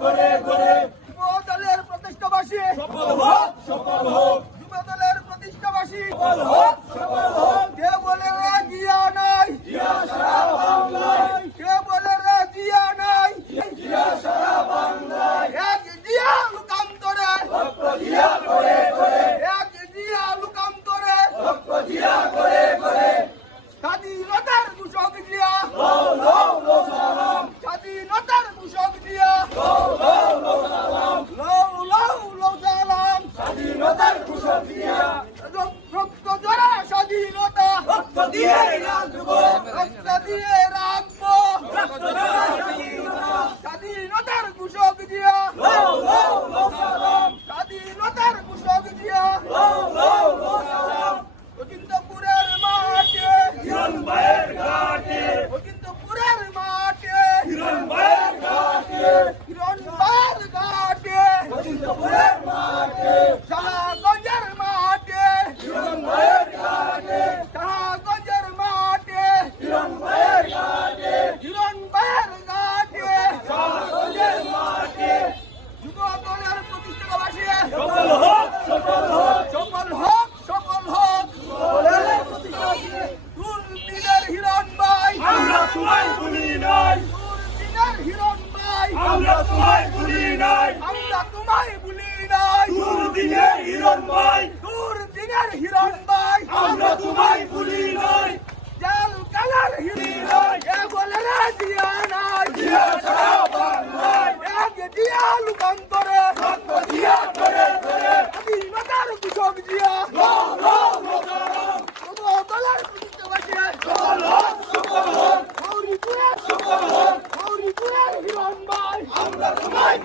করে করে যুব দলের প্রতিষ্ঠাবাসী সফল হোক সফল হোক যুব দলের প্রতিষ্ঠাবাসী সফল হোক সফল হোক কে বলে রে জিয়া নাই জিয়া সারা বাংলায় কে বলে রে জিয়া নাই জিয়া সারা বাংলায় এক জিয়া লুকান্তরে রক্ত জিয়া করে করে এক জিয়া লুকান্তরে রক্ত জিয়া করে করে স্বাধীনতার ঘোষক জিয়া লও লও লও সালাম স্বাধীনতার ঘোষক জিয়া লও লও লও সালাম লও লও লও সালাম স্বাধীনতার ঘোষক জিয়া রক্ত জোড়া স্বাধীনতা রক্ত দিয়ে রাখবো রক্ত দিয়ে রাখবো রক্ত দিয়ে স্বাধীনতা স্বাধীনতার ঘোষক জিয়া লও লও লও সালাম স্বাধীনতার ঘোষক জিয়া লও লও লও সালাম লখিমপুরের মাঠে হিরণ ভাইয়ের ঘাটে লখিমপুরের মাঠে হিরণ ভাইয়ের ঘাটে হিরণবাইয়ের ঘাটে হিরণপুরের মাঠে শাহগঞ্জের মাঠে হিরণ ভাইয়ের ঘাটে শাহগঞ্জের মাঠে হিরণ ভাইয়ের ঘাটে হিরণবাইয়ের ঘাটে শাহগঞ্জের মাঠে যুব দলের প্রতিষ্ঠাবাসী সফল হোক সফল হোক সফল হোক সফল হোক দলের প্রতিষ্ঠাবাসী দুর্দিনের হিরণবাই আমরা তোমায় ভুলি নাই দুর্দিনের হিরণবাই আমরা তোমায় ভুলি নাই আমরা তোমায় ভুলি নাই দুর্দিনের হিরণ ভাই দুর্দিনের হিরণবাই আমরা তোমায় ভুলি নাই জাল কালার হিরণবাই এ বলে রে জিয়া নাই জিয়া সারা বাংলায় এক জিয়া লুকান্তরে রক্ত জিয়া করে করে স্বাধীনতার ঘোষক জিয়া লও লও লও সালাম যুব দলের প্রতিষ্ঠাবাসী সফল হোক সফল হোক গৌরীপুরের সফল হোক গৌরীপুরের হিরণবাই আমরা তোমায়